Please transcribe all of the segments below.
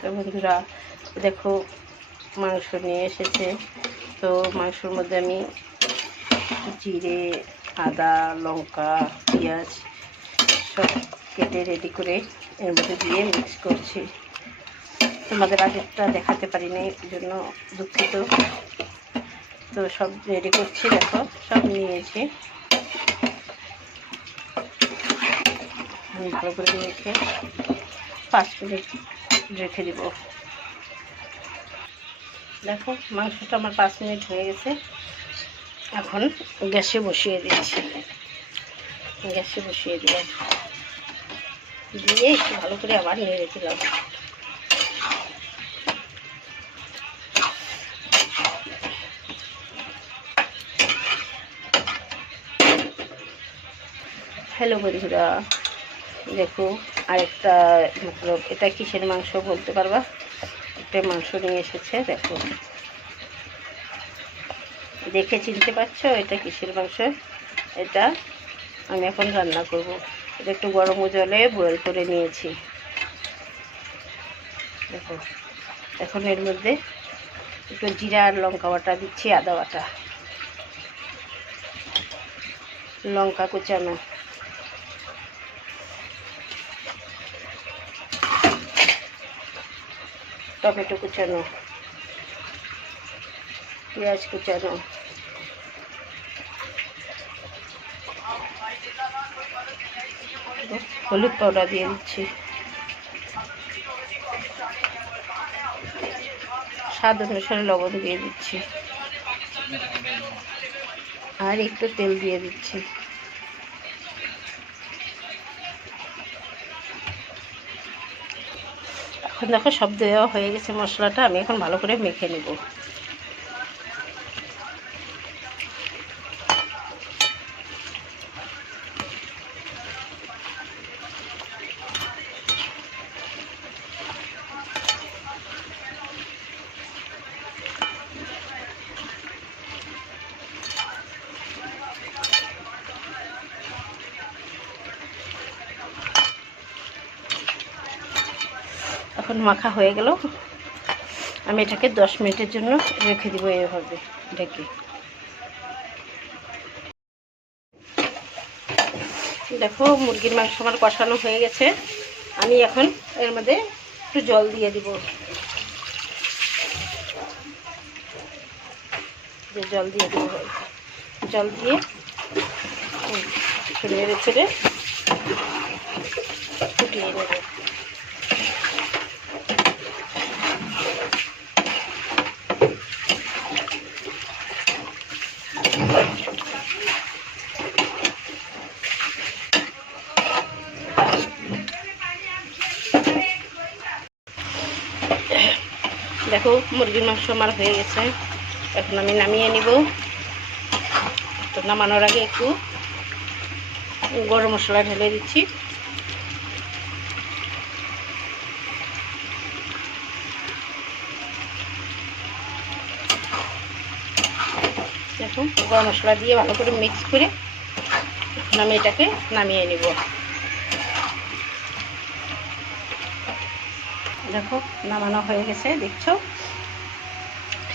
তো বন্ধুরা দেখো মাংস নিয়ে এসেছে। তো মাংসর মধ্যে আমি জিরে, আদা, লঙ্কা, পেঁয়াজ সব কেটে রেডি করে এর মধ্যে দিয়ে মিক্স করছি। তোমাদের আগেরটা দেখাতে পারিনি, এই জন্য দুঃখিত। তো সব রেডি করছি, দেখো সব নিয়েছি। আমি ভালো করে মেখে 5 মিনিট রেখে দেব। দেখো মাংসটা আমার 5 মিনিট হয়ে গেছে। এখন গ্যাসে বসিয়ে দিচ্ছি। গ্যাসে বসিয়ে দিলাম, দিয়ে একটু ভালো করে আবার নেড়ে দিলাম। হ্যালো বন্ধুরা, দেখো আরেকটা মতলব এটা কিসের মাংস বলতে পারবা, একটা মাংস নিয়ে এসেছে। দেখো দেখে চিনতে পারছো এটা কিসের মাংস? এটা আমি এখন রান্না করব। এটা একটু গরম জলে বয়েল করে নিয়েছি। দেখো এখন এর মধ্যে একটু জিরা আর লঙ্কা বাটা দিচ্ছি, আদা বাটা, লঙ্কা কুচানো, টমেটো কুচানো, পেঁয়াজ কুচানো, হলুদ পাউডার দিয়ে দিচ্ছি, স্বাদ অনুসারে লবণ দিয়ে দিচ্ছি, আর একটু তেল দিয়ে দিচ্ছি। এখন দেখো সব দেওয়া হয়ে গেছে মশলাটা, আমি এখন ভালো করে মেখে নেব। এখন মাখা হয়ে গেল, আমি এটাকে 10 মিনিটের জন্য রেখে দিব এইভাবে ঢেকে। দেখো মুরগির মাংস আমার কষানো হয়ে গেছে। আমি এখন এর মধ্যে একটু জল দিয়ে দিব। জল দিয়ে দেবো, জল দিয়ে নেড়ে ছেড়ে ফুটিয়ে নেব। দেখো মুরগির মাংস আমার হয়ে গেছে, এখন আমি নামিয়ে নিব। তো নামানোর আগে একটু গরম মশলা ঢেলে দিচ্ছি। দেখো গরম মশলা দিয়ে ভালো করে মিক্স করে এখন আমি এটাকে নামিয়ে নিব। দেখো নামানো হয়ে গেছে, দেখছো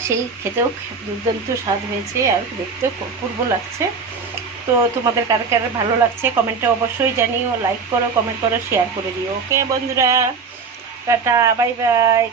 সেই খেতেও দুর্দান্ত স্বাদ হয়েছে আর দেখতেও অপূর্ব লাগছে। তো তোমাদের কার কার ভালো লাগছে কমেন্টে অবশ্যই জানিও, লাইক করো, কমেন্ট করো, শেয়ার করে দিও। ওকে বন্ধুরা, টাটা, বাই বাই।